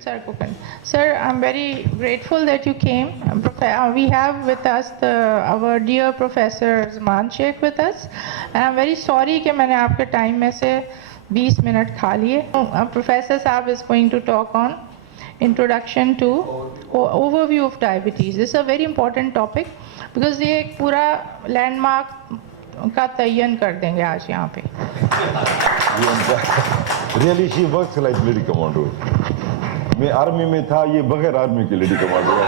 Sir Kukan. Sir, I'm very grateful that you came. We have with us our dear Professor Zaman Sheikh with us. And I'm very sorry कि मैंने आपके time में से 20 minute खा लिए. Professor Saab is going to talk on introduction to overview of diabetes. This is a very important topic because ये एक पूरा landmark का तयन कर देंगे आज यहाँ पे. Really, she works like lady commando. मैं आर्मी में था, ये बगैर आर्मी की लेडी कमांडो है.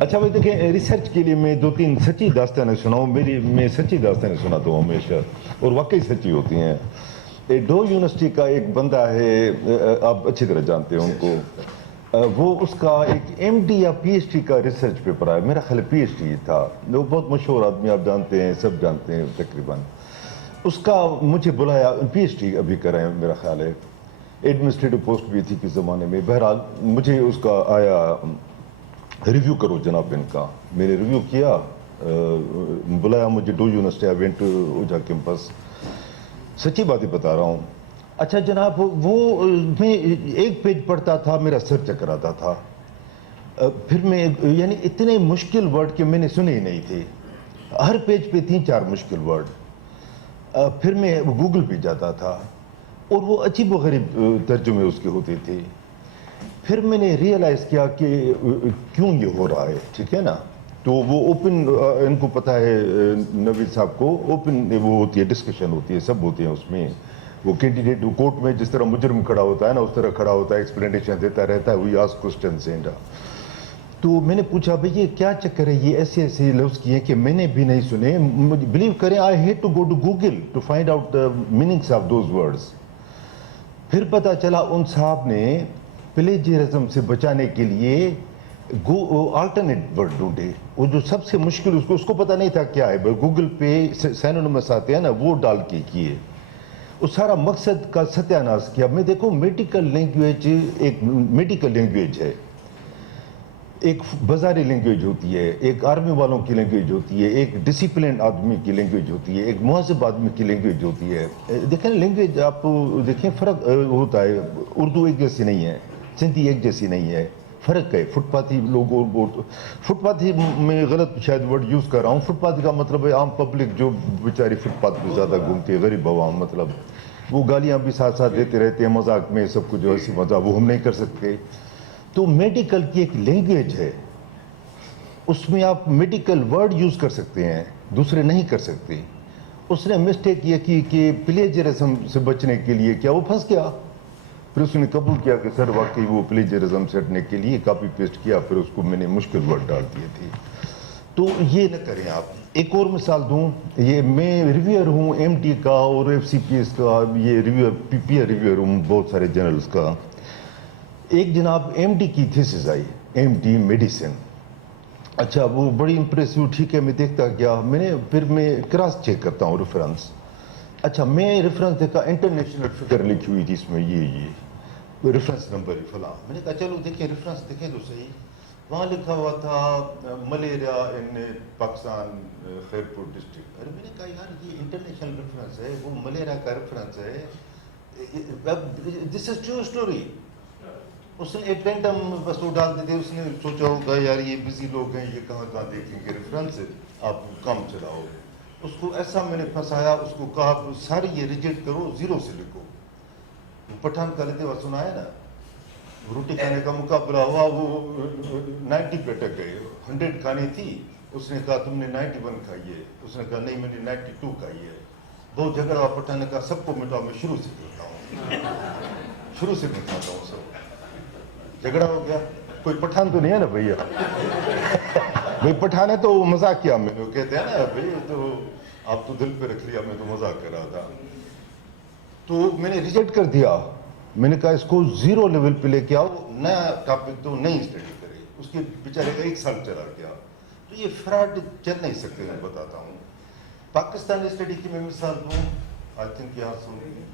अच्छा भाई देखें, रिसर्च के लिए मैं 2-3 सच्ची दास्तानें सुनाऊं. मैं सच्ची दास्तानें सुनाता हूँ हमेशा और वाकई सच्ची होती हैं. डो यूनिवर्सिटी का एक बंदा है, आप अच्छी तरह जानते हैं उनको. वो उसका एक एमडी या पीएचडी का रिसर्च पेपर आया. मेरा ख्याल पीएचडी था. वो बहुत मशहूर आदमी, आप जानते हैं, सब जानते हैं तकरीबन. उसका मुझे बुलाया, पीएचडी अभी कर रहे हैं मेरा ख्याल है, एडमिनिस्ट्रेटिव पोस्ट भी थी किस ज़माने में. बहरहाल मुझे उसका आया, रिव्यू करो जनाब इनका. मैंने रिव्यू किया, बुलाया मुझे Dow university, I went to Ojha campus. सच्ची बातें बता रहा हूँ. अच्छा जनाब, वो मैं एक पेज पढ़ता था, मेरा सर चकराता था. फिर मैं, यानी इतने मुश्किल वर्ड के मैंने सुने ही नहीं थे. हर पेज पे 3-4 मुश्किल वर्ड. फिर मैं गूगल पे जाता था और वो अजीब व गरीब तर्जुमे उसके होते थे. फिर मैंने रियलाइज़ किया कि क्यों ये हो रहा है. ठीक है ना. तो वो ओपन, इनको पता है नवीद साहब को, ओपन वो होती है, डिस्कशन होती है, सब होते हैं उसमें. वो कैंडिडेट कोर्ट में जिस तरह मुजरिम खड़ा होता है ना, उस तरह खड़ा होता है, एक्सप्लेनेशन देता रहता है, वी आस्क क्वेश्चंस एंड. तो मैंने पूछा भाई ये क्या चक्कर है, ये ऐसे ऐसे लफ्ज़ किए कि मैंने भी नहीं सुने. मुझे बिलीव करें, I had to go to Google to find out the meanings of those words. फिर पता चला उन साहब ने प्लेजियरिज्म से बचाने के लिए अल्टरनेट वर्ड ढूंढे. वो जो सबसे मुश्किल, उसको पता नहीं था क्या है. गूगल पे सिनोनिमस आते हैं ना, वो डाल के किए. उस सारा मकसद का सत्यानाश किया. मैं देखो, मेडिकल लैंग्वेज एक मेडिकल लैंग्वेज है, एक बाजारी लैंग्वेज होती है, एक आर्मी वालों की लैंग्वेज होती है, एक डिसिप्लिन आदमी की लैंग्वेज होती है, एक मुहज़्ज़ब आदमी की लैंग्वेज होती है. देखें लैंग्वेज, आप देखें फ़र्क होता है. उर्दू एक जैसी नहीं है, सिंधी एक जैसी नहीं है, फ़र्क है. फुटपाथी लोग, फुटपाथी में गलत शायद वर्ड यूज़ कर रहा हूँ. फुटपाथी का मतलब है आम पब्लिक जो बेचारी फुटपाथ पर ज़्यादा घूमती है, गरीब आवाम. मतलब वो गालियाँ भी साथ साथ देते रहते हैं मजाक में, सब कुछ ऐसी मजाक वो हम नहीं कर सकते. तो मेडिकल की एक लैंग्वेज है, उसमें आप मेडिकल वर्ड यूज़ कर सकते हैं, दूसरे नहीं कर सकते. उसने मिस्टेक ये की कि प्लेजरिज्म से बचने के लिए क्या, वो फंस गया. फिर उसने कबूल किया कि सर वाकई वो प्लेजरिज्म से हटने के लिए कॉपी पेस्ट किया, फिर उसको मैंने मुश्किल वर्ड डाल दिए थे. तो ये न करें आप. एक और मिसाल दूं, ये मैं रिव्यूअर हूँ एमटी का और एफसीपीएस का, ये रिव्यूअर पीपीआर रिव्यूअर हूँ बहुत सारे जर्नल्स का. एक जनाब एमडी की थीसिस आई, एमडी मेडिसिन. अच्छा वो बड़ी इंप्रेसिव, ठीक है. मैं देखता गया, फिर मैं क्रॉस चेक करता हूँ रेफरेंस. अच्छा मैं रेफरेंस देखा, इंटरनेशनल फिगर लिखी हुई थी इसमें, ये रेफरेंस नंबर ही फला. मैंने कहा चलो देखें रेफरेंस देखें तो सही. वहाँ लिखा हुआ था मलेरिया इन पाकिस्तान खैरपुर डिस्ट्रिक्ट. अरे मैंने कहा यार ये इंटरनेशनल रेफरेंस है, वो मलेरिया का रेफरेंस है, दिस इज ट्रू स्टोरी. उसने एक टेंटम बस वो डाल देते. उसने सोचा होगा यार ये बिजी लोग हैं, ये कहाँ कहाँ देखेंगे रेफरेंस, आप काम चलाओ. उसको ऐसा मैंने फंसाया, उसको कहा सारी ये रिजेक्ट करो, 0 से लिखो. पठान का लेते हुआ सुना है ना, रोटी खाने का मुकाबला हुआ, वो 90 पे अटक गए. 100 खानी थी, उसने कहा तुमने 91 खाई है. उसने कहा नहीं मैंने 92 खाई है. बहुत झगड़ा हुआ. पठान ने कहा सबको मिटाओ, मैं शुरू से मिटाता हूँ, शुरू से मिटाता हूँ सब. झगड़ा हो गया. कोई पठान तो नहीं है ना भैया? भाई पठान है तो मजाक किया मैंने. कहते हैं ना भाई तो आप तो दिल पे रख लिया, मैं तो मजाक कर रहा था. तो मैंने रिजेक्ट कर दिया. मैंने कहा इसको 0 लेवल पे लेके आओ, नया टॉपिक तो नई स्टडी करे. उसके बेचारे का 1 साल चला गया. तो ये फ्रॉड चल नहीं सकते, मैं बताता हूँ. पाकिस्तानी स्टडी की मैं मिसाल दूँ, आई थिंक यहाँ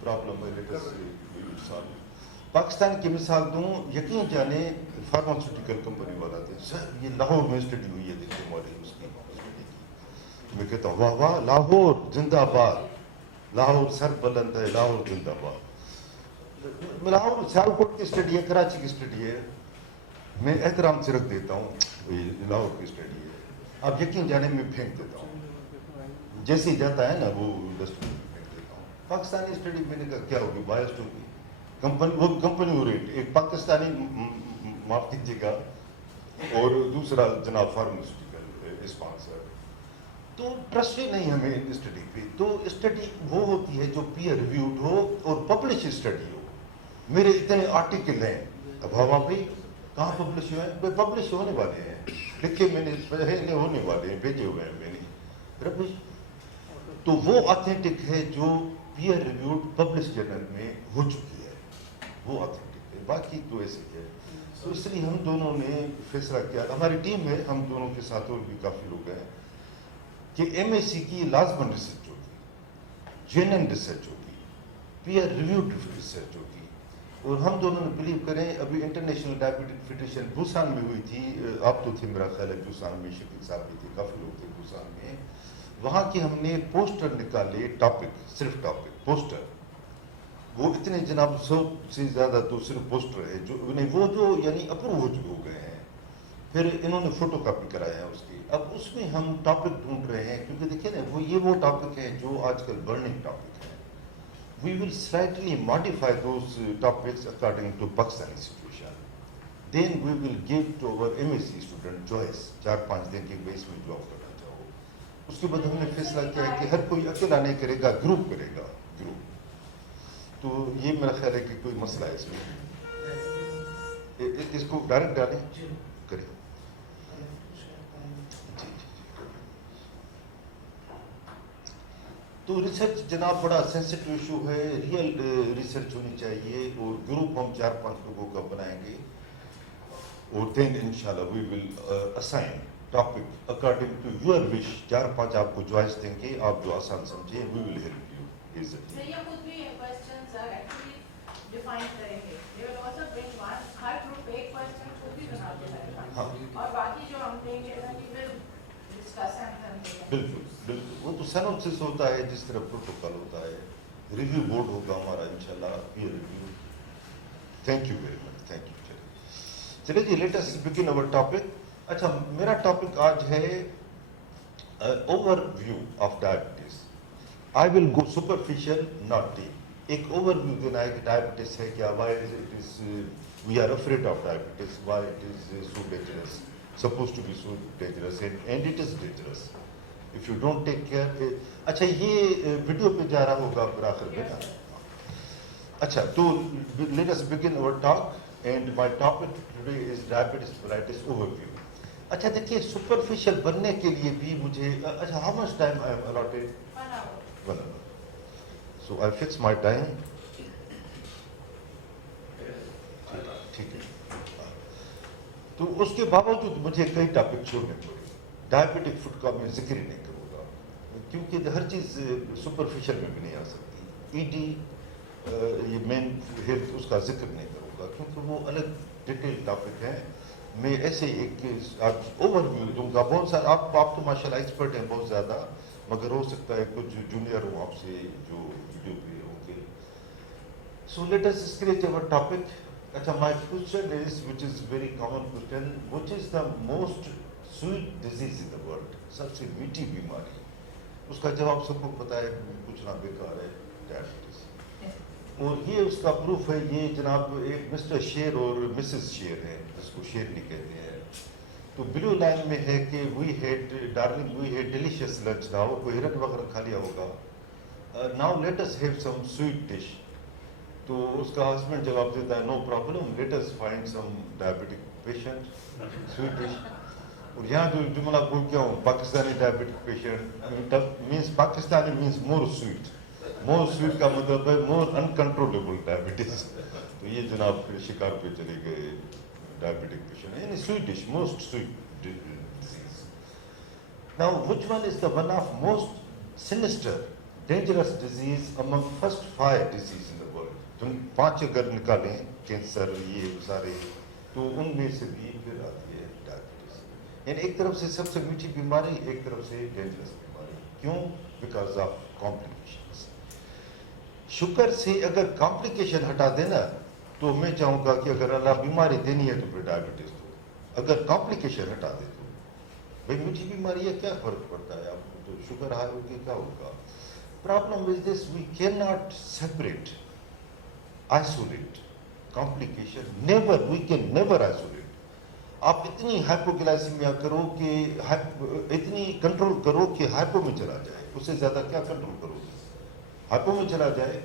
प्रॉब्लम है मिसाल. पाकिस्तान की मिसाल दूँ, यकीन जाने फार्मास्यूटिकल कंपनी वाला थे, सर ये लाहौर में स्टडी हुई है, देखिए हमारे उसकी. मैं कहता हूँ वाह वाह लाहौर जिंदाबाद. لاہور سر بلند ہے، لاہور زندہ باد. لاہور سیالکوٹ کی اسٹڈی ہے، کراچی کی اسٹڈی ہے، میں احترام سے رکھ دیتا ہوں. لاہور کی اسٹڈی ہے، آپ یقین جانے میں پھینک دیتا ہوں، جیسے ہی جاتا ہے نا وہ ڈسٹبن میں پھینک دیتا ہوں. پاکستانی اسٹڈی میں نے کہا کیا ہوگی، بایسڈ ہوگی. کمپنی وہ کمپنی ہو ریٹ، ایک پاکستانی معاف کیجیے گا اور دوسرا جناب فارماسیوٹیکل اسپانسر. تو ٹرسٹ ہی نہیں ہمیں اسٹڈی پہ. تو اسٹڈی وہ ہوتی ہے جو پیئر ریویوڈ ہو اور پبلش اسٹڈی ہو. میرے اتنے آرٹیکل ہیں، اب ہوا بھی کہاں پبلش ہوئے ہیں؟ پبلش ہونے والے ہیں، لکھے میں نے پہلے ہونے والے ہیں، بھیجے ہوئے ہیں میں نے ربش. تو وہ آتھینٹک ہے جو پیئر ریویوڈ پبلش جرنل میں ہو چکی ہے، وہ آتھینٹک ہے. باقی تو ایسے ہے. تو اس لیے ہم دونوں نے فیصلہ کیا، ہماری ٹیم ہے، ہم دونوں کے ساتھ اور بھی کافی لوگ ہیں، کہ ایم ایس سی کی لازمن ریسرچ ہوگی، جینن ریسرچ ہوگی، پیئر ریویوڈ ریسرچ ہوگی. اور ہم دونوں نے بلیو کریں. ابھی انٹرنیشنل ڈائبٹک فیڈریشن بوسان میں ہوئی تھی، آپ تو تھے میرا خیال ہے بوسان میں، شکیل صاحب بھی تھے، کافی لوگ تھے بوسان میں. وہاں کی ہم نے پوسٹر نکالے، ٹاپک، صرف ٹاپک پوسٹر. وہ اتنے جناب 100 سے زیادہ تو صرف پوسٹر ہے جو وہ جو یعنی اپروو ہو گئے ہیں. پھر انہوں نے فوٹو کاپی کرایا ہے اس کی. اب اس میں ہم ٹاپک ڈھونڈ رہے ہیں، کیونکہ دیکھیں نا وہ ٹاپک ہیں جو آج کل برننگ ٹاپک ہیں. We will slightly modify those topics according to Pakistani situation. Then we will give to our MSc student choice, 4-5 دن کے بیس میں جو آپ کرنا چاہو. اس کے بعد ہم نے فیصلہ کیا ہے کہ ہر کوئی اکیلا نہیں کرے گا، گروپ کرے گا، گروپ. تو یہ میرا خیال ہے کہ کوئی مسئلہ ہے اس میں. اس کو ڈائریکٹ ڈالیں کریں. تو ریسرچ جناب بڑا سینسٹیو ایشو ہے، ریئل ریسرچ ہونی چاہیے. اور گروپ ہم 4-5 لوگوں کا بنائیں گے، اور دین انشاءاللہ we will assign topic according to your wish. 4-5 آپ کو چوائس دیں گے، آپ جو آسان سمجھیں، وی ول ہیلپ یو ایزلی. بالکل بالکل، وہ تو سینوپسس ہوتا ہے جس طرح پروٹوکول ہوتا ہے. ریویو بورڈ ہوگا ہمارا انشاءاللہ، peer review. Thank you very much, thank you. چلے جی، let us begin our topic. اچھا، میرا ٹاپک آج ہے overview of diabetes. I will go superficial not deep. ایک اوور ویو دینا ہے کہ ڈائبٹیز ہے کیا، why it is we are afraid of diabetes, why it is so dangerous, supposed to be so dangerous and it is dangerous if you don't take care. اچھا، یہ video پہ جا رہا ہوگا پھر آخر میں. اچھا، تو let us begin our talk and my topic today is diabetes mellitus overview. اچھا دیکھیے، سپرفیشل بننے کے لیے بھی مجھے اچھا how much time I have allotted؟ 1 hour. So I fix my time. ٹھیک ہے. تو اس کے باوجود مجھے کئی ٹاپک چھوڑنے پڑے. ڈائبٹک فوڈ کا میں ذکر ہی نہیں کروں گا، کیونکہ ہر چیز سپرفیشل میں بھی نہیں آ سکتی. ای ڈی یہ مین ہیلتھ، اس کا ذکر نہیں کروں گا کیونکہ وہ الگ ڈیٹیل ٹاپک ہے. میں ایسے ایک اوور ویو دوں گا. بہت سارے آپ تو ماشاء اللہ ایکسپرٹ ہیں بہت زیادہ، مگر ہو سکتا ہے کچھ جونیئر ہوں آپ سے جو ویڈیو پہ ہوں گے. So let us scratch our topic. اچھا، my question is, which is very common question, which is the most sweet disease in the world? سب سے میٹھی بیماری. اس کا جواب سب کو پتا ہے، پوچھنا بیکار ہے، ڈائبٹیز. اور یہ اس کا پروف ہے. یہ جناب ایک مسٹر شیر اور مسز شیر ہے، جس کو شیرنی کہتے ہیں. تو بلو لائن میں ہے کہ we had darling, we had delicious lunch now. کوئی ہرن وغیرہ کھا لیا ہوگا. Now let us have some sweet dish. تو اس کا ہسبینڈ جواب دیتا ہے، no problem, let us find some diabetic patient, sweet dish. اور یہاں جو جملہ بول کے ہوں، Pakistani diabetic patient means Pakistani means more sweet. More sweet کا مطلب ہے مور انکنٹرولبل ڈائبٹیز. تو یہ جناب پھر شکار پہ چلے گئے ڈائبٹک پیشنٹ، یعنی sweet dish, most sweet disease. Now which one is the one of most sinister dangerous disease among first 5 diseases in the world. تم 5 اگر نکالیں، کینسر، یہ سارے، تو ان میں سے بھی پھر آتی ہے ڈائبٹیز. یعنی ایک طرف سے سب سے میٹھی بیماری، ایک طرف سے ڈینجرس بیماری. کیوں؟ Because of complications. शुगर से अगर कॉम्प्लिकेशन हटा देना तो मैं चाहूँगा कि अगर अल्लाह बीमारी देनी है तो फिर डायबिटीज दो, अगर कॉम्प्लिकेशन हटा दे तो भाई मीठी बीमारी है, क्या फर्क पड़ता है आपको, तो शुगर हाई होगी क्या होगा। Problem is this, we can not separate, isolate complication, never, we can never isolate. आप इतनी हाइपोग्लाइसीमिया करो कि इतनी कंट्रोल करो कि हाइपो में चला जाए, उससे ज्यादा क्या कंट्रोल करोगे, हाइपो में चला जाए।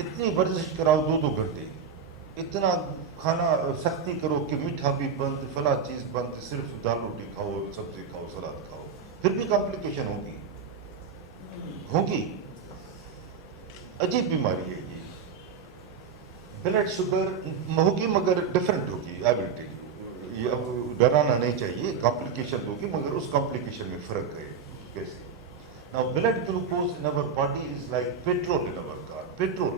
इतनी वर्जिश कराओ 2-2 घंटे, इतना खाना सख्ती करो कि मीठा भी बंद, फला चीज बंद, सिर्फ दाल रोटी खाओ, सब्जी खाओ, सलाद खाओ, फिर भी कॉम्प्लिकेशन होगी। अजीब बीमारी है ये। ब्लड शुगर होगी मगर डिफरेंट होगी, आई विल टेल यू, ये अब डराना नहीं चाहिए, कॉम्प्लिकेशन होगी मगर उस कॉम्प्लिकेशन में फर्क है। कैसे? Now blood glucose in our body is like petrol in our car. Petrol,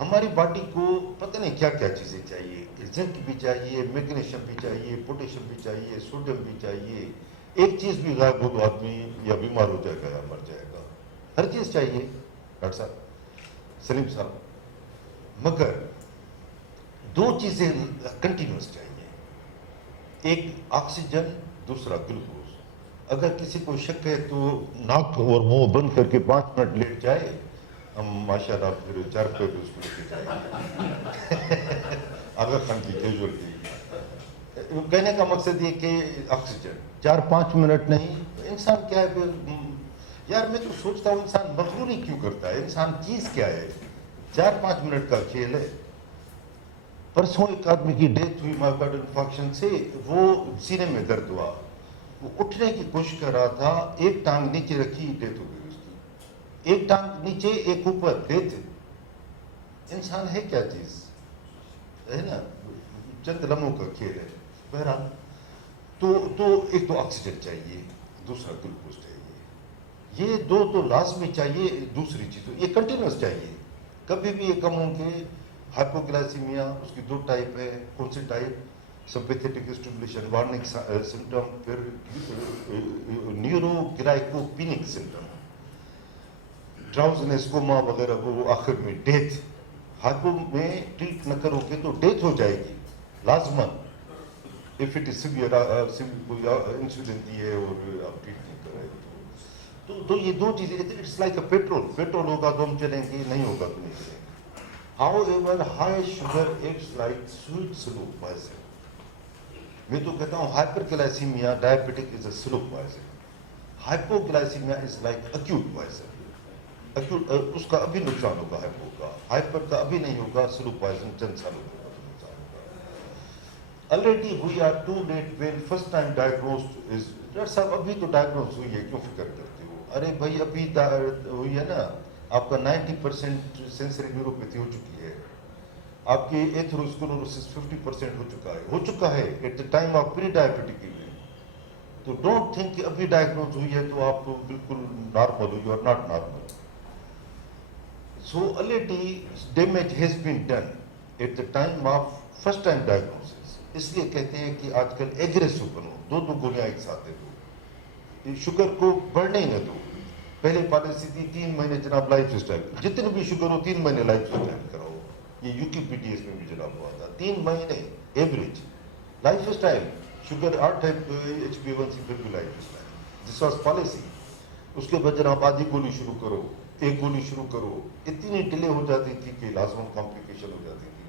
हमारी बॉडी को पता नहीं क्या क्या चीजें चाहिए, जिंक भी चाहिए, मैग्नीशियम भी चाहिए, पोटेशियम भी चाहिए, सोडियम भी चाहिए। एक चीज भी गायब हो तो आदमी या बीमार हो जाएगा या मर जाएगा। हर चीज चाहिए डॉक्टर साहब, सलीम साहब, मगर 2 चीजें कंटिन्यूस चाहिए, एक ऑक्सीजन, दूसरा ग्लूकोज। अगर किसी को शक है तो नाक और मुंह बंद करके 5 मिनट लेट जाए, हम माशाल्लाह फिर 4 रुपये भी उसको लेके जाएंगे। आगा खान की कैजुअलिटी। कहने का मकसद ये कि ऑक्सीजन 4-5 मिनट नहीं, इंसान क्या है यार, मैं तो सोचता हूँ इंसान मजबूरी क्यों करता है, इंसान चीज क्या है, 4-5 मिनट का खेल है। परसों एक आदमी की डेथ हुई मायोकार्डियल इंफार्क्शन से, वो सीने में दर्द हुआ, वो उठने की कोशिश कर रहा था, एक टांग नीचे रखी, डेथ हो गई उसकी। एक टांग नीचे एक ऊपर, डेथ। इंसान है क्या चीज, है ना, चंद लम्हों का खेल है। बहरहाल तो एक तो ऑक्सीजन चाहिए, दूसरा ग्लूकोज चाहिए, ये 2 तो लाजमी चाहिए। दूसरी चीज ये कंटिन्यूस चाहिए, कभी भी ये कम होंगे। हाइपोग्लाइसीमिया, उसकी 2 टाइप है, कौन सी type, sympathetic stimulation warning symptom, फिर न्यूरोग्लाइकोपेनिक सिम्टम, ड्राउज़नेस, कोमा वगैरह, वो आखिर में डेथ। हाइपो में ट्रीट न करोगे तो डेथ हो जाएगी लाजमन, if it is severe, insulin दिए और आप ट्रीट नहीं कर रहे तो ये 2 चीजें, इट्स लाइक अ पेट्रोल होगा तो हम चलेंगे, नहीं होगा तो नहीं चलेंगे। However, high sugar acts like sweet slow poison. मैं तो कहता हूँ hyperglycemia diabetic is a slow poison, hypoglycemia is like acute poison. Acute उसका अभी नुकसान होगा, हाइपो का, हाइपर का अभी नहीं होगा, स्लो पॉइजन चंद सालों के बाद नुकसान होगा। Already we are too late when first time diagnosed is. Doctor साहब अभी तो डायग्नोज हुई है, क्यों फिक्र करते हो? अरे भाई अभी हुई है ना, आपका 90% सेंसरी न्यूरोपैथी हो चुकी है, आपकी एथेरोस्क्लेरोसिस 50% हो चुका है eight the time of pre diabetic event. तो डोंट थिंक कि अभी डायग्नोज हुई है तो आप बिल्कुल नॉर्मल हो, you are not normal. So already damage has been done at the time of first time diagnosis. इसलिए कहते हैं कि आजकल एग्रेसिव बनो, 2 गोलियां एक साथ दे दो, शुगर को बढ़ने ही न दो। पहले पॉलिसी थी 3 महीने जनाब लाइफ स्टाइल, जितने भी शुगर हो 3 महीने लाइफ स्टाइल कराओ, ये यूकेपीडीएस में भी जनाब हुआ था, 3 महीने एवरेज लाइफ स्टाइल। शुगर 8 है, HbA1c फिर भी life style, this was policy. उसके बाद जनाब आधी गोली शुरू करो, 1 गोली शुरू करो, इतनी डिले हो जाती थी कि लाजमन कॉम्प्लिकेशन हो जाती थी।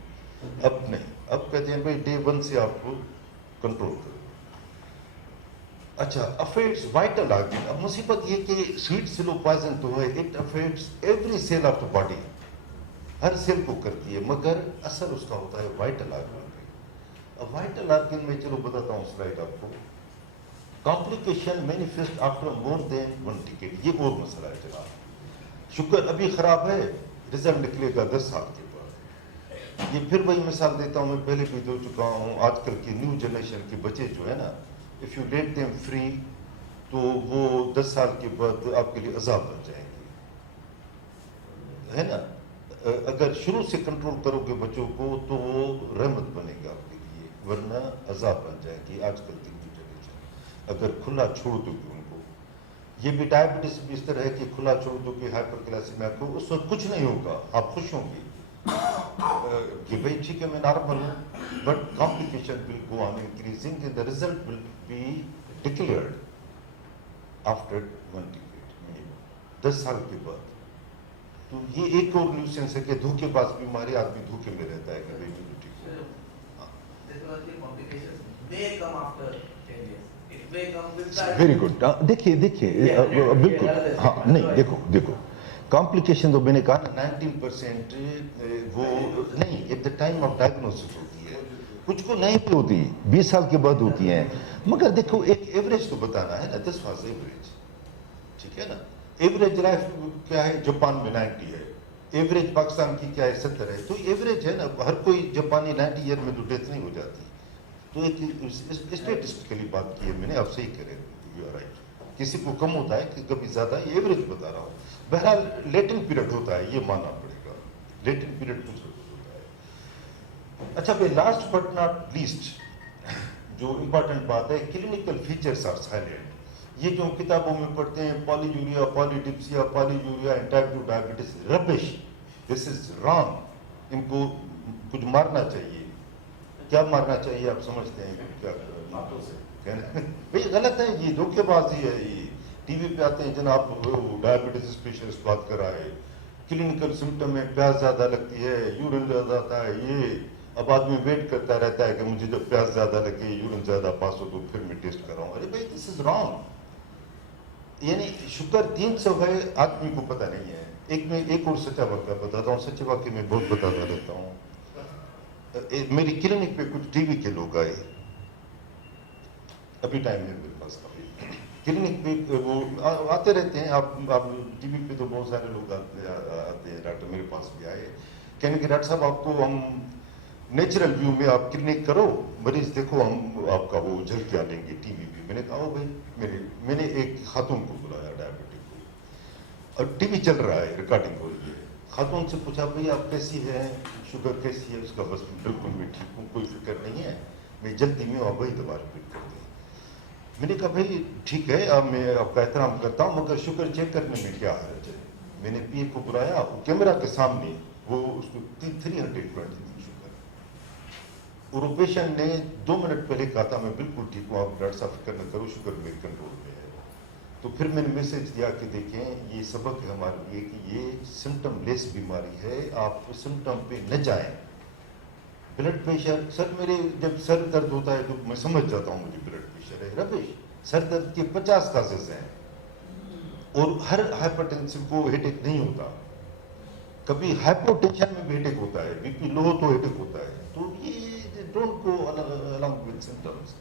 अब नहीं, अब कहते हैं भाई डे 1 से आपको कंट्रोल करो। अच्छा, अफेक्ट्स वाइटल ऑर्गन। अब मुसीबत ये कि स्वीट स्लो पॉइजन तो है, it affects every cell of the body, हर सेल को करती है, मगर असर उसका होता है वाइटल ऑर्गन पे। अब वाइटल ऑर्गन में चलो बताता हूँ स्लाइड आपको। Complication manifest after more than 1 decade, ये और मसला है जनाब। शुगर अभी खराब है, रिजल्ट निकलेगा 10 साल के बाद। ये फिर वही मिसाल देता हूँ, मैं पहले भी दे चुका हूँ, आजकल की न्यू जनरेशन के बच्चे जो है ना, if you let them free तो वो 10 साल के बाद आपके लिए अजाब बन जाएंगे, है ना। अगर शुरू से कंट्रोल करोगे बच्चों को तो वो रहमत बनेगा आपके लिए, वरना अजाब बन जाएगी आजकल की जनरेशन। अगर खुला छोड़ दोगे उनको, ये भी डायबिटीज भी इस तरह है कि खुला छोड़ दो कि हाइपर ग्लाइसेमिया को, उस वक्त कुछ नहीं होगा, आप खुश होंगे कि भाई ठीक है मैं नॉर्मल हूँ, but complication will go on increasing and the result will be declared after 1 decade, 10 साल के बाद। तो ये एक और न्यूसेंस है कि धोखेबाज बीमारी, आदमी धोखे में रहता है कि भाई मुझे ठीक है। वेरी गुड, देखिए बिल्कुल, हाँ नहीं देखो कॉम्प्लिकेशन तो मैंने कहा ना 19% वो नहीं eight the time of diagnosis होती है, कुछ को नहीं भी होती, 20 साल के बाद होती हैं, मगर देखो एक एवरेज तो बताना है ना, 10 वाज एवरेज, ठीक है ना। एवरेज लाइफ क्या है, जापान में 90 है, एवरेज पाकिस्तान की क्या है 70 है, तो एवरेज है ना, हर कोई जापानी 90 ईयर में तो डेथ नहीं हो जाती। तो एक स्टेटिस्टिकली बात की है मैंने, आप सही करें, यू आर राइट, किसी को कम होता है कि कभी ज्यादा, एवरेज बता रहा हूँ। बहरहाल लेटेंट पीरियड होता है, ये मानना पड़ेगा, लेटेंट पीरियड कुछ होता है। अच्छा भाई, लास्ट बट नॉट लीस्ट जो इंपॉर्टेंट बात है, क्लिनिकल फीचर्स आर साइलेंट। ये जो किताबों में पढ़ते हैं polyuria, polydipsia, polyuria and type 2 diabetes, rubbish, this is wrong. इनको कुछ मारना चाहिए। क्या मारना चाहिए आप समझते हैं क्या? भाई गलत है, ये धोखेबाजी है। ये टीवी पे आते हैं जनाब डायबिटीज स्पेशलिस्ट बात कर रहा है, क्लिनिकल सिम्टम में प्यास ज्यादा लगती है, यूरिन ज्यादा आता है, ये अब आदमी वेट करता रहता है कि मुझे जब प्यास ज्यादा लगे, यूरिन ज्यादा पास हो तो फिर मैं टेस्ट कराऊं। अरे भाई दिस इज रॉन्ग। यानी शुगर 300 है, आदमी को पता नहीं है। एक और सच्चा वाक्य बताता हूँ, सच्चे वाक्य में बहुत बताता रहता हूँ। मेरी क्लिनिक पे कुछ टीवी के लोग आए, अभी टाइम है मेरे पास, अभी क्लिनिक पे वो आते रहते हैं, आप टीवी पे तो बहुत सारे लोग आते हैं, डॉक्टर मेरे पास भी आए, कहने के डॉक्टर साहब आपको हम नेचुरल व्यू में आप क्लिनिक करो, मरीज देखो, हम आपका वो झलकियाँ लेंगे टीवी पे। मैंने कहा ओ भाई, मैंने एक खातून को बुलाया डायबिटिक को, और टीवी चल रहा है, रिकॉर्डिंग हो रही है। खातून से पूछा भाई आप कैसी है, शुगर कैसी है? उसका बस बिल्कुल मैं ठीक हूँ, कोई फिक्र नहीं है, मैं जल्दी में आप वही दवा रिपीट कर दें। मैंने कहा भाई ठीक है, अब मैं आपका एहतराम करता हूँ, मगर शुगर चेक करने में क्या हर्ज है? मैंने पीए को बुलाया, कैमरा के सामने वो उसको 320 थी शुगर, और वो पेशेंट ने 2 मिनट पहले कहा था मैं बिल्कुल ठीक हूँ, आप डॉक्टर साहब फिक्र न करो, शुगर मेरे कंट्रोल में है। तो फिर मैंने मैसेज दिया कि देखें ये सबक है हमारे लिए कि ये सिम्टम लेस बीमारी है, आप सिम्टम पे न जाएं। ब्लड प्रेशर, सर मेरे जब सर दर्द होता है तो मैं समझ जाता हूँ मुझे ब्लड प्रेशर है। रबिश, सर दर्द के 50 काजेज हैं, और हर हाइपरटेंसिव को हेडेक नहीं होता, कभी हाइपोटेंशन में भी हेडेक होता है, बीपी लो हो तो हेडेक होता है। तो ये don't go along with symptoms,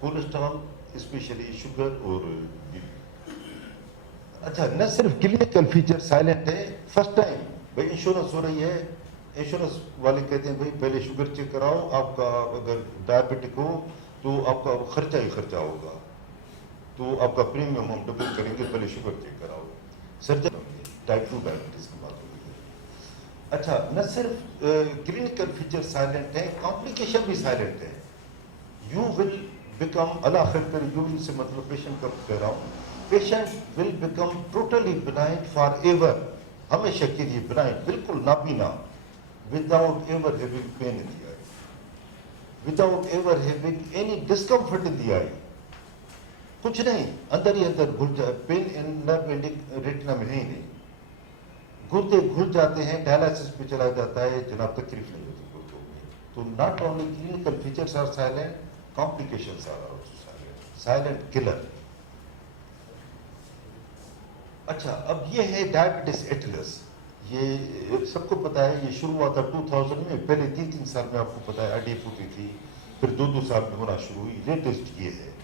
cholesterol specially sugar और बीपी। अच्छा, न सिर्फ क्लिनिकल फीचर साइलेंट है, फर्स्ट टाइम भाई इंश्योरेंस हो रही है, इंश्योरेंस वाले कहते हैं भाई पहले शुगर चेक कराओ, आपका अगर डायबिटिक हो तो आपका खर्चा ही खर्चा होगा, तो आपका प्रीमियम हम डबल करेंगे, पहले शुगर चेक कराओ। सर्जन टाइप 2 डायबिटीज की बात हो रही है। अच्छा, न सिर्फ क्लिनिकल फीचर साइलेंट है, कॉम्प्लिकेशन भी साइलेंट है। यू विल बिकम, अल्लाह खैर करे, यू विल से मतलब पेशेंट का कह रहा हूँ, patient will become totally blind forever, हमेशा के लिए ब्लाइंड, बिल्कुल नाबीना, without ever having pain in the eye, without ever having any discomfort in the eye, कुछ नहीं, अंदर ही अंदर घुल जाए, पेन इन नर्व रेटिना में है ही नहीं, गुर्दे घुल जाते हैं, डायलिसिस पे चला जाता है, जनाब तकलीफ नहीं होती गुर्दों में। तो not only clinical features are silent, complications are also silent, silent killer. अच्छा, अब ये है डायबिटीज एटिलस, ये सबको पता है, ये शुरू हुआ था 2000 में, पहले 3-3 साल में आपको पता है आईडीएफ होती थी, फिर 2-2 साल में होना शुरू हुई, लेटेस्ट ये है।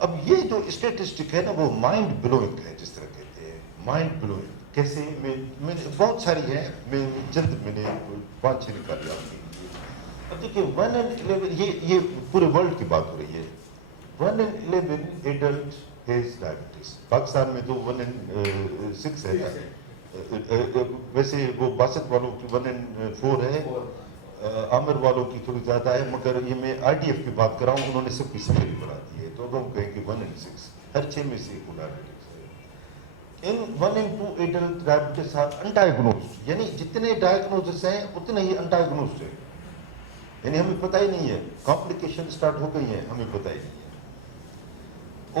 अब ये जो स्टेटिस्टिक है ना, वो माइंड ब्लोइंग है, जिस तरह कहते हैं माइंड ब्लोइंग। कैसे? मैंने बहुत सारी है, मैं जल्द मैंने 5-6 निकाली आपके लिए। अब देखिए 1 in 11, ये पूरे वर्ल्ड की बात हो रही है, 1 in 11 adult has diabetes. Pakistan में तो 1 in 6 है ना, वैसे वो बासत वालों की 1 in 4 है, आमिर वालों की थोड़ी ज्यादा है, मगर ये मैं आईडीएफ की बात कर रहा हूँ, उन्होंने सबकी स्केल बढ़ा दी है, तो हम कहेंगे 1 in 6, हर 6 में से एक diabetes. in 1 in 2 adult diabetes are undiagnosed, यानी जितने डायग्नोसिस हैं उतने ही अनडायग्नोस्ड है, यानी हमें पता ही नहीं है, कॉम्प्लिकेशन स्टार्ट हो गई है, हमें पता ही नहीं है.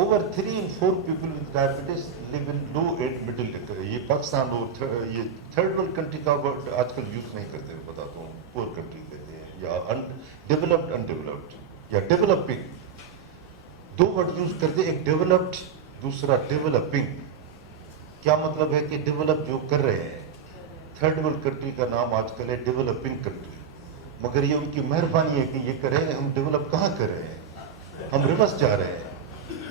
Over 3 in 4 people with diabetes live in low and middle income. ये पाकिस्तान और ये थर्ड वर्ल्ड कंट्री का वर्ड आजकल यूज नहीं करते, मैं बताता हूँ, पुअर कंट्री कहते हैं, या डेवलप्ड अनडेवलप्ड या डेवलपिंग. दो वर्ड यूज करते, एक डेवलप्ड, दूसरा डेवलपिंग. क्या मतलब है कि डेवलप जो कर रहे हैं, थर्ड वर्ल्ड कंट्री का नाम आजकल है डेवलपिंग कंट्री, मगर ये उनकी मेहरबानी है कि ये करें. हम डेवलप कहाँ कर रहे हैं, हम रिवर्स जा रहे हैं,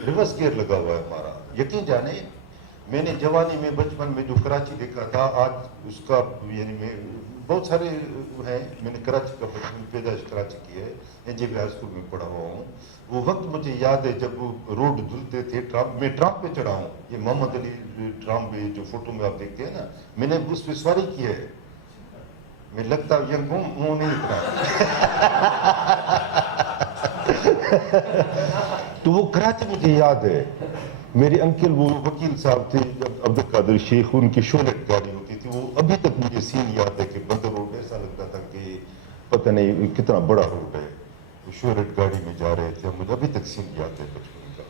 रिवर्स गियर लगा हुआ है हमारा. यकीन जाने, मैंने जवानी में बचपन में जो कराची देखा था, आज उसका यानी मैं बहुत सारे हैं, मैंने कराची का बचपन पैदाइश कराची की है, एनजेबी हाई स्कूल में पढ़ा हुआ हूँ. वो वक्त मुझे याद है जब रोड धुलते थे, मैं ट्राम पे चढ़ा हूँ, ये मोहम्मद अली ट्राम पे जो फोटो में आप देखते हैं ना, मैंने उस पर सवारी की है. मैं लगता यंग हूँ, मुँह नहीं इतना. तो वो कराची मुझे याद है. मेरे अंकल वो वकील साहब थे, अब्दुल कादिर शेख, उनकी शोलेट गाड़ी होती थी. वो अभी तक मुझे सीन याद है कि बंदर रोड ऐसा लगता था कि पता नहीं कितना बड़ा रोड है. वो शोलेट गाड़ी में जा रहे थे, मुझे अभी तक सीन याद है बचपन का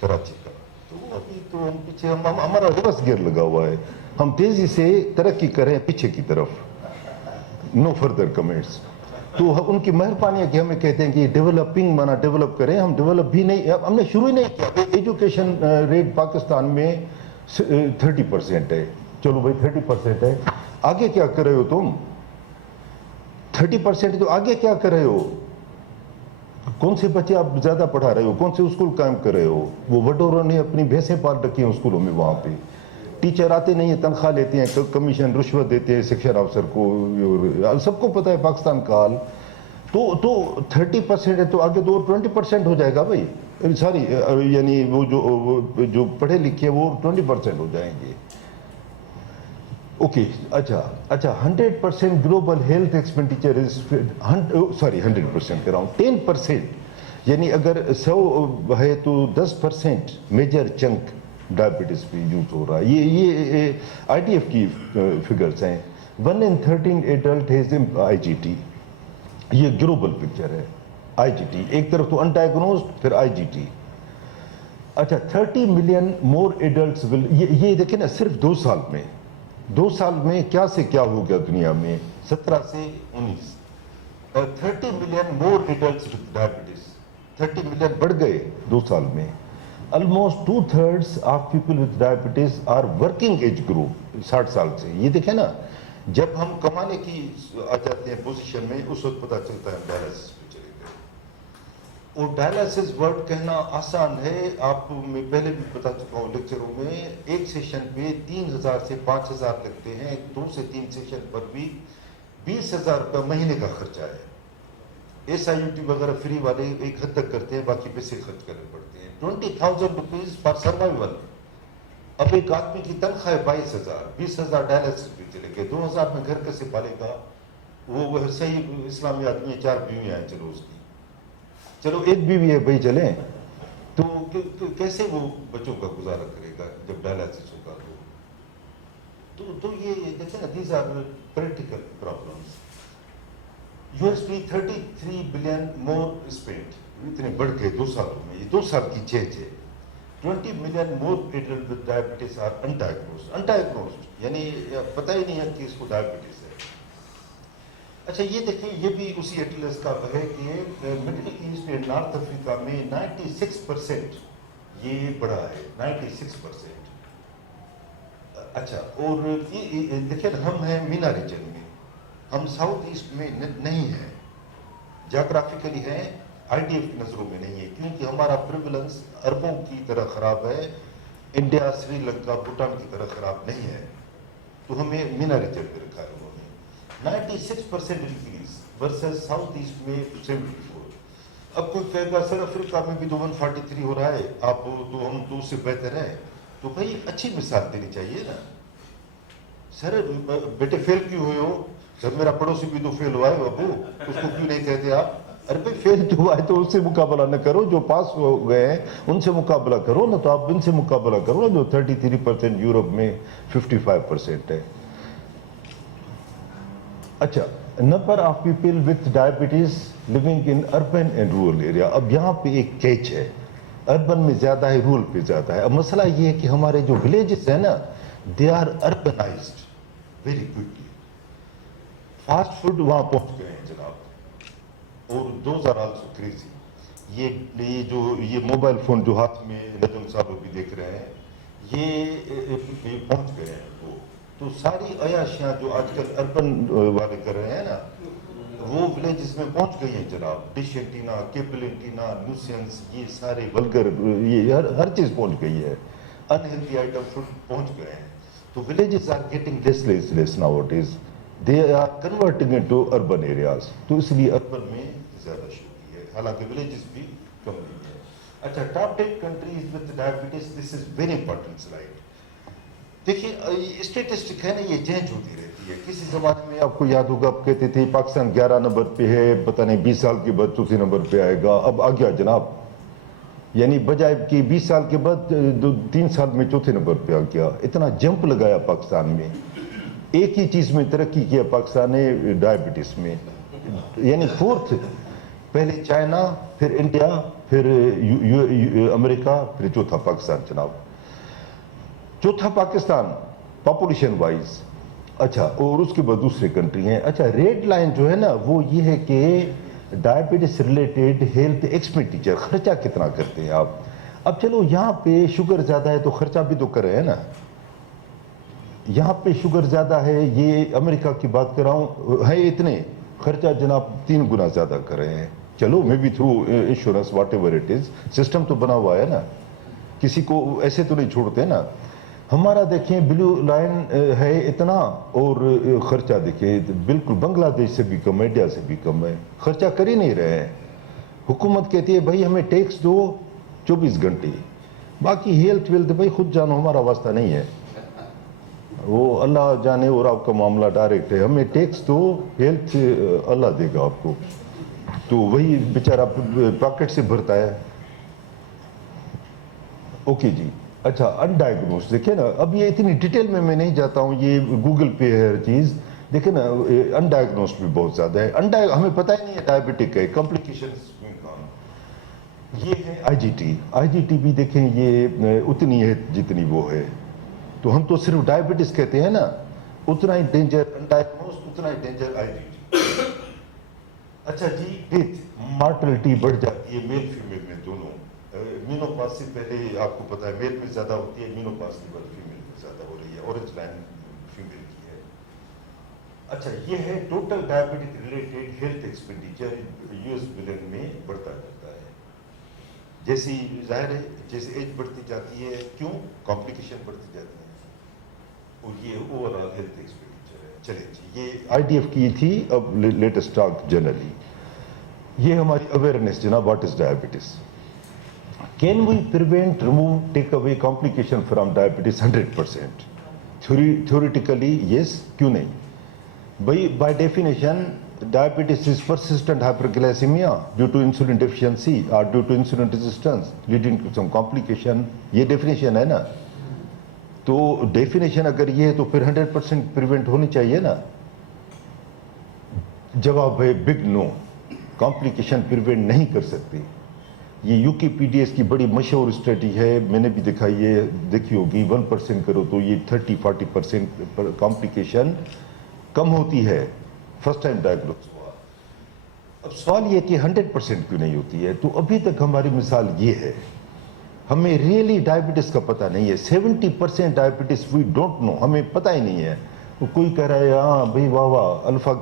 कराची का. तो अभी तो हम पीछे, हमारा रिवर्स गियर लगा हुआ है. हम तेजी से तरक्की करें पीछे की तरफ. No further comments. तो उनकी मेहरबानी है कि हमें कहते हैं कि डेवलपिंग माना डेवलप करें. हम डेवलप भी नहीं, हमने शुरू ही नहीं किया. एजुकेशन रेट पाकिस्तान में 30% है. चलो भाई 30% है, आगे क्या कर रहे हो तुम? 30% तो आगे क्या कर रहे हो? कौन से बच्चे आप ज्यादा पढ़ा रहे हो, कौन से स्कूल कायम कर रहे हो? वो वडोरों ने अपनी भैंसें पाल रखी हैं स्कूलों में. वहाँ पे टीचर आते नहीं है, तनख्वाह लेते हैं, कमीशन रिश्वत देते हैं सेक्शन अफसर को. सबको पता है पाकिस्तान का हाल. तो 30% है, तो आगे तो 20% हो जाएगा भाई. सॉरी, यानी वो जो पढ़े लिखे वो 20% हो जाएंगे. ओके, अच्छा 100% global health expenditure is, sorry 100% कर रहा हूँ, 10%, यानी अगर 100 है तो 10% मेजर चंक डायबिटीज पे यूज हो रहा है. ये IDF की फिगर्स हैं. 1 in 13 एडल्ट हैज IGT. ये ग्लोबल पिक्चर है. IGT एक तरफ तो अनडायग्नोज्ड, फिर IGT. अच्छा, 30 मिलियन मोर एडल्ट्स विल, ये देखिए ना, सिर्फ 2 साल में क्या से क्या हो गया दुनिया में. 17 से 19, 30 million more adults with diabetes. 30 million बढ़ गए 2 साल में. Almost 2/3 of people with diabetes are working age group, 60 साल से. ये देखें ना, जब हम कमाने की आ जाते हैं पोजीशन में, उस वक्त पता चलता है डायलिसिस पे चले गए. और डायलिसिस वर्ड कहना आसान है, आप मैं पहले भी बता चुका हूँ लेक्चरों में. एक सेशन पे 3000 से 5000 लगते हैं, 2 से 3 सेशन पर भी 20,000 रुपये महीने का खर्चा है. SIUT वगैरह फ्री वाले एक हद तक करते हैं, बाकी पैसे खर्च करने पड़ते हैं. 20,000 रुपीज पर सर्वाइवल. अब एक आदमी की तनख्वाह है 22,000, 20,000 डायलिसिस पे चले गए. 2,000 में घर कैसे पालेगा? वो सही इस्लामी आदमी है, 4 बीवी हैं, चलो उसकी, चलो एक बीवी है भाई, चले तो कैसे वो बच्चों का गुजारा करेगा जब डायलिसिस होगा? तो ये देखिए ना, these are practical problems. USD 33 billion more spent. इतने बढ़ गए 2 सालों में. ये 2 साल की चेंज है. 20 million more adult with diabetes are undiagnosed, यानी पता ही नहीं है कि इसको डायबिटीज है. अच्छा, ये देखिए, ये भी उसी एटलस का है कि middle east and north Africa में 96% ये बढ़ा है, 96%. अच्छा, और ये देखिए, हम हैं मीना रीजन में, हम साउथ ईस्ट में नहीं है. जोग्राफिकली है, IDF की नज़रों में नहीं है, क्योंकि हमारा प्रिविलेंस अरबों की तरह ख़राब है, इंडिया, श्रीलंका, भूटान की तरह ख़राब नहीं है. तो हमें मीना रीजन में रखा है उन्होंने. 96% इंक्रीज वर्सेस साउथ ईस्ट में 74. अब कोई कहेगा सर अफ्रीका में भी तो 143 हो रहा है, आप तो हम तो उससे बेहतर है. तो भाई अच्छी मिसाल देनी चाहिए ना. सर बेटे फेल क्यों हुए हो? जब मेरा पड़ोसी भी तो फेल हुआ है बाबू, उसको क्यों नहीं कहते आप? अरे भाई फेल जो हुआ है तो उससे मुकाबला न करो, जो पास हो गए हैं उनसे मुकाबला करो ना, तो आप इनसे मुकाबला करो ना, जो 33% यूरोप में 55% है। अच्छा, number of people with diabetes living in urban and rural area. अब यहाँ पे एक कैच है, अर्बन में ज्यादा है, रूरल पे ज्यादा है। अब मसला ये है कि हमारे जो विलेजेस है ना, they are urbanized very quickly. Fast food वहां पहुंच गए हैं जनाब, और दोज आर आल्सो क्रेजी। ये मोबाइल फोन जो हाथ में नजम साहब अभी देख रहे हैं, ये पहुंच गए हैं वो। तो सारी अयाशियां जो आजकल अर्बन वाले कर रहे हैं ना, वो विलेजेस में पहुंच गई हैं जनाब। Dish antenna, cable antenna, nuisance, ये सारे वल्गर, ये हर चीज पहुंच गई है। अनहेल्दी आइटम फूड पहुंच गए हैं। तो villages are getting less nowadays. They are converting into urban areas. तो इसलिए urban में ज़्यादा शोकी है, हालांकि villages भी कम नहीं है। अच्छा, top 10 countries with diabetes, this is very important slide. देखिए स्टेटिस्टिक है ना, ये चेंज होती रहती है। किसी जमाने में आपको याद होगा, आप कहते थे पाकिस्तान 11 नंबर पे है, पता नहीं 20 साल के बाद चौथे नंबर पे आएगा। अब आ गया जनाब, यानी बजाय कि 20 साल के बाद 3 साल में चौथे नंबर पे आ गया। इतना जंप लगाया पाकिस्तान में, एक ही चीज में तरक्की किया पाकिस्तान ने, डायबिटीज में, यानी फोर्थ। पहले चाइना, फिर इंडिया, फिर अमेरिका, फिर चौथा पाकिस्तान जनाब। चौथा पाकिस्तान पॉपुलेशन वाइज। अच्छा, और उसके बाद दूसरे कंट्री हैं। अच्छा, रेड लाइन जो है ना, वो ये है कि डायबिटीज रिलेटेड हेल्थ एक्सपेंडिचर, खर्चा कितना करते हैं आप। अब चलो, यहाँ पे शुगर ज्यादा है तो खर्चा भी तो कर रहे हैं ना। यहाँ पे शुगर ज्यादा है, ये अमेरिका की बात कर रहा हूँ, है इतने, खर्चा जनाब 3 गुना ज्यादा कर रहे हैं। चलो, may be through insurance, what ever it is, system तो बना हुआ है ना, किसी को ऐसे तो नहीं छोड़ते ना। हमारा देखें ब्लू लाइन है इतना, और खर्चा देखें बिल्कुल बांग्लादेश से भी कम है, इंडिया से भी कम है। खर्चा कर ही नहीं रहे हैं। हुकूमत कहती है भाई हमें टैक्स दो 24 घंटे, बाकी हेल्थ वेल्थ भाई खुद जानो, हमारा वास्ता नहीं है, वो अल्लाह जाने, और आपका मामला डायरेक्ट है। हमें टैक्स दो, हेल्थ अल्लाह देगा आपको, तो वही बेचारा पॉकेट से भरता है। ओके जी। अच्छा, अनडायग्नोज देखिए ना, अब ये इतनी डिटेल में मैं नहीं जाता हूँ, ये गूगल पे है हर चीज़। देखिए ना, अनडायग्नोज भी बहुत ज़्यादा है। हमें पता ही नहीं है डायबिटिक है, कॉम्प्लिकेशंस। ये है आईजीटी भी देखें, ये उतनी है जितनी वो है। तो हम तो सिर्फ डायबिटीज कहते हैं ना, उतना ही डेंजर अनडायग्नोज, उतना ही डेंजर आईजीटी। अच्छा जी, डेथ मार्टलिटी बढ़ जाती है मेल फीमेल में दोनों। मीनोपाज से पहले आपको पता है मेल में ज्यादा होती है, मीनोपाज के बाद फीमेल में ज्यादा हो रही है। ऑरेंज लाइन फीमेल की है। अच्छा, ये है total diabetic related health expenditure US billion में बढ़ता जाता है। जैसे जाहिर है, जैसे एज बढ़ती जाती है, क्यों कॉम्प्लिकेशन बढ़ती जाती है, और ये ओवरऑल हेल्थ एक्सपेंडिचर है। चलिए जी, ये आईडीएफ की थी, अब लेटेस्ट टॉक जनरली। ये हमारी अवेयरनेस जनाब, what is diabetes, can we prevent, remove, take away complication from diabetes 100%? Theoretically yes, क्यों नहीं भाई। By definition diabetes is persistent hyperglycemia due to insulin deficiency or due to insulin resistance leading to some complication, ये definition है ना। तो definition अगर ये है तो फिर 100% प्रिवेंट होनी चाहिए ना। जवाब है बिग नो, कॉम्प्लिकेशन प्रिवेंट नहीं कर सकती। ये यूकेपीडीएस की बड़ी मशहूर स्टडी है, मैंने भी दिखाई है, देखी होगी। 1% करो तो ये 30-40% कॉम्प्लिकेशन कम होती है फर्स्ट टाइम डायग्नोज हुआ। अब सवाल ये कि 100% क्यों नहीं होती है। तो अभी तक हमारी मिसाल ये है, हमें रियली डायबिटीज का पता नहीं है। 70% डायबिटीज वी डोंट नो, हमें पता ही नहीं है। तो कोई कह रहा है हाँ भाई वाह वाह, अल्फा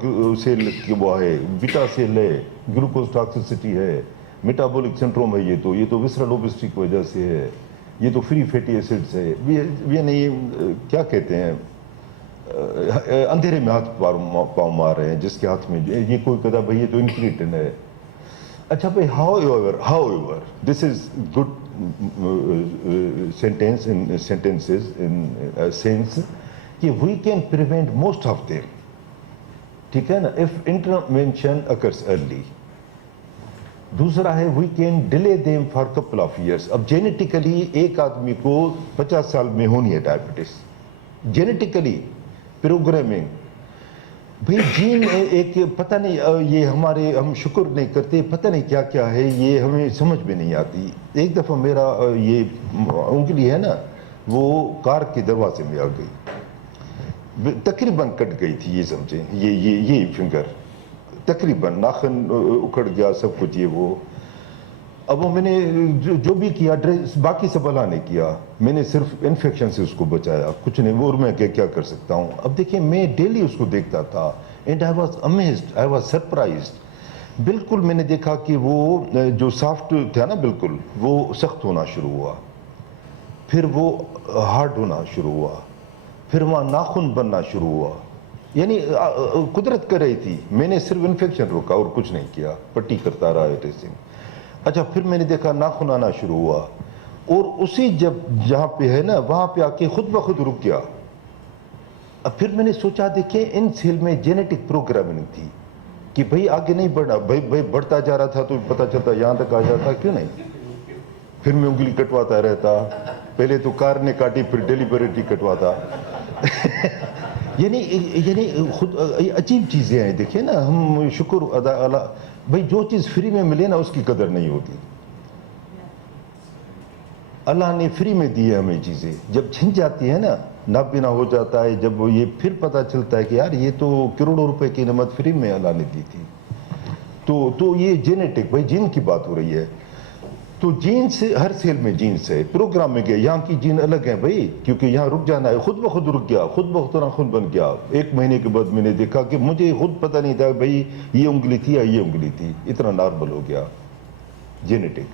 सेल वो है, बीटा सेल है, ग्लूकोज टॉक्सिसिटी है, मेटाबॉलिक सिंड्रोम है, ये तो विसरल ओबेसिटी की वजह से है, ये तो फ्री फैटी एसिड्स है। ये नहीं, क्या कहते हैं, अंधेरे में हाथ पाँव मार रहे हैं जिसके हाथ में ये कोई कहता भाई ये तो इनक्रीटिन है। अच्छा भाई, however this is good sentences in sense कि we can prevent most of them, ठीक है ना, if intervention occurs early। दूसरा है we can delay them for couple of years. अब जेनेटिकली एक आदमी को 50 साल में होनी है डायबिटीज, जेनेटिकली प्रोग्रामिंग। भाई जीन एक पता नहीं, ये हमारे हम शुक्र नहीं करते, पता नहीं क्या क्या है, ये हमें समझ में नहीं आती। एक दफ़ा मेरा ये उंगली है ना, वो कार के दरवाजे में आ गई, तकरीबन कट गई थी, ये समझे, ये फिंगर तकरीबन, नाखून उखड़ गया, सब कुछ ये वो। अब वो मैंने जो भी किया, ड्रेस बाकी सब अल्लाह ने किया, मैंने सिर्फ इन्फेक्शन से उसको बचाया, कुछ नहीं। वो और मैं क्या कर सकता हूँ। अब देखिए मैं डेली उसको देखता था and I was amazed, I was surprised. बिल्कुल मैंने देखा कि वो जो सॉफ्ट था ना बिल्कुल, वो सख्त होना शुरू हुआ, फिर वो हार्ड होना शुरू हुआ, फिर वहाँ नाखून बनना शुरू हुआ। यानी कुदरत कर रही थी, मैंने सिर्फ इन्फेक्शन रोका और कुछ नहीं किया, पट्टी करता रहा ड्रेसिंग। अच्छा, फिर मैंने देखा नाखून आना शुरू हुआ, और उसी जब जहाँ पे है ना, वहाँ पे आके खुद ब खुद रुक गया। अब फिर मैंने सोचा, देखिए इन सेल में जेनेटिक प्रोग्रामिंग थी कि भाई आगे नहीं बढ़ना, भाई बढ़ता जा रहा था तो पता चलता यहाँ तक आ जाता, क्यों नहीं। फिर मैं उंगली कटवाता रहता, पहले तो कार ने काटी, फिर डिलीवरी कटवाता। यानी खुद अजीब चीज़ें हैं। देखिए ना, हम शुक्र अदा अला, भाई जो चीज़ फ्री में मिले ना उसकी कदर नहीं होती। अल्लाह ने फ्री में दी है हमें चीज़ें, जब छिन जाती है ना, नाबिना हो जाता है, जब वो ये फिर पता चलता है कि यार ये तो करोड़ों रुपए की नमत फ्री में अल्लाह ने दी थी। तो ये जेनेटिक, भाई जीन की बात हो रही है। तो जीन से, हर सेल में जीन से प्रोग्राम में गया, यहाँ की जीन अलग है भाई, क्योंकि यहाँ रुक जाना है, खुद ब खुद रुक गया, खुद ब खुद नाखून बन गया। 1 महीने के बाद मैंने देखा कि मुझे खुद पता नहीं था भाई ये उंगली थी या ये उंगली थी, इतना नॉर्मल हो गया। जेनेटिक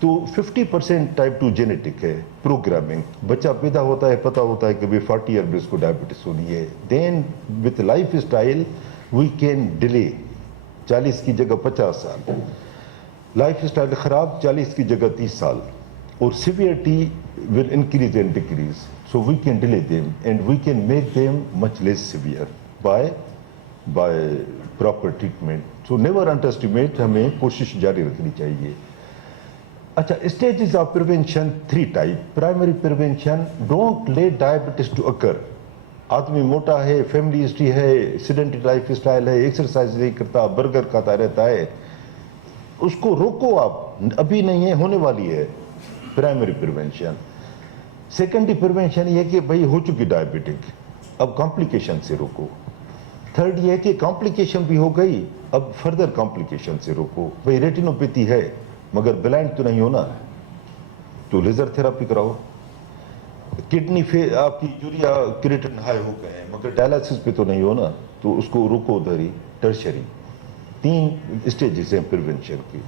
तो 50% टाइप 2 जेनेटिक है, प्रोग्रामिंग। बच्चा पैदा होता है, पता होता है कि भाई 40 ईयर में इसको डायबिटीज होनी है। Then with lifestyle we can delay, 40 की जगह 50 साल, लाइफ स्टाइल खराब, 40 की जगह 30 साल, और severity will increase and decrease. So we can delay them and we can make them much less severe by proper treatment. So never underestimate, हमें कोशिश जारी रखनी चाहिए। अच्छा, stages of prevention 3 type. Primary prevention, don't let diabetes to occur. आदमी मोटा है, family history है, सीडेंटरी लाइफ स्टाइल है, एक्सरसाइज नहीं करता, बर्गर खाता रहता है, उसको रोको आप, अभी नहीं है, होने वाली है। Primary prevention. सेकेंडरी प्रिवेंशन ये कि भाई हो चुकी डायबिटिक, अब कॉम्प्लिकेशन से रोको। थर्ड ये कि कॉम्प्लिकेशन भी हो गई, अब फर्दर कॉम्प्लिकेशन से रोको। भाई रेटिनोपैथी है मगर ब्लाइंड तो नहीं होना, तो लेजर थेरापी कराओ। किडनी पे आपकी यूरिया क्रिएटिन हाई हो गए हैं मगर डायलिसिस पे तो नहीं होना, तो उसको रोको उधर ही। टर्शरी 3 स्टेजेस हैं प्रिवेंशन की।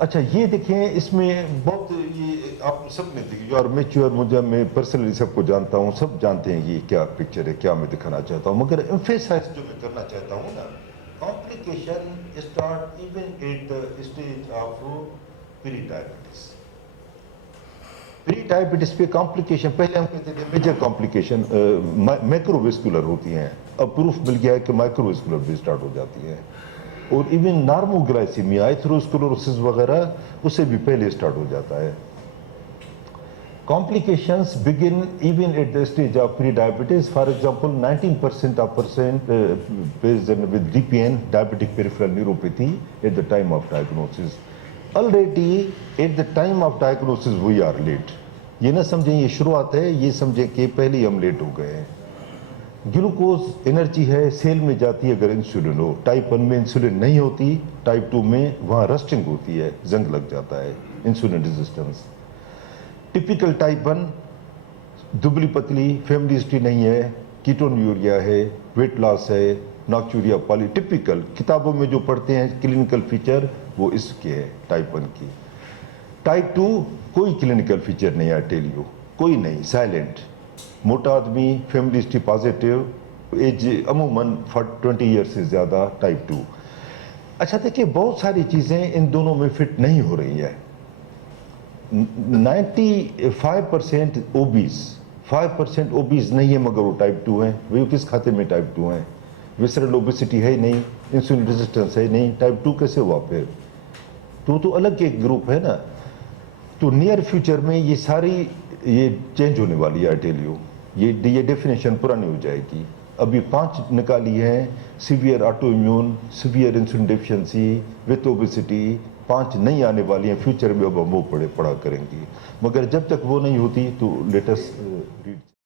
अच्छा, ये देखें, इसमें बहुत ये आप सब ने देखी और मैच्योर, मुझे, मैं पर्सनली सबको जानता हूँ, सब जानते हैं ये क्या पिक्चर है, क्या मैं दिखाना चाहता हूँ। मगर एम्फेसाइज जो मैं करना चाहता हूँ ना, complication start even at the stage of pre diabetes. Pre diabetes पे कॉम्प्लिकेशन, पहले हम कहते थे मेजर कॉम्प्लिकेशन माइक्रोवेस्कुलर होती हैं, अब प्रूफ मिल गया है कि माइक्रोवेस्कुलर भी स्टार्ट हो जाती है, और इवन नॉर्मोग्लाइसीमिया, एथेरोस्क्लेरोसिस वगैरह उससे भी पहले स्टार्ट हो जाता है। Complications begin even at the stage of pre-diabetes. For example, 19% of patients with DPN, diabetic peripheral neuropathy, at the time of diagnosis. Already at the time of diagnosis we are late. ये ना समझें ये शुरुआत है, ये समझें कि पहले हम लेट हो गए हैं। ग्लूकोज एनर्जी है, सेल में जाती है अगर इंसुलिन हो। टाइप 1 में इंसुलिन नहीं होती, टाइप 2 में वहाँ रस्टिंग होती है, जंग लग जाता है, इंसुलिन रेजिस्टेंस। टिपिकल टाइप 1 दुबली पतली, फैमिली हिस्ट्री नहीं है, कीटोन्यूरिया है, वेट लॉस है, नॉक्चूरिया पॉली, टिपिकल किताबों में जो पढ़ते हैं क्लिनिकल फीचर वो इसके है टाइप 1 की। टाइप 2 कोई क्लिनिकल फीचर नहीं है, टेल यू, कोई नहीं, साइलेंट। मोटा आदमी, फैमिली हिस्ट्री पॉजिटिव, एज अमूमन 20 ईयर से ज़्यादा, टाइप 2। अच्छा देखिए, बहुत सारी चीज़ें इन दोनों में फिट नहीं हो रही है। 95% ओबीज, 5% ओबीज नहीं है मगर वो टाइप 2 हैं। वे किस खाते में टाइप 2 हैं? विसरल ओबेसिटी है ही नहीं, इंसुलिन रेजिस्टेंस है ही नहीं, टाइप 2 कैसे हुआ फिर? तो अलग एक ग्रुप है ना। तो नियर फ्यूचर में ये सारी ये चेंज होने वाली है, आई टेल यू। ये डेफिनेशन पुरानी हो जाएगी। अभी 5 निकाली है, severe auto immune, severe insulin deficiency with obesity, 5 नहीं आने वाली हैं फ्यूचर में। अब हम वो पढ़ा करेंगे, मगर जब तक वो नहीं होती तो लेट अस रीड।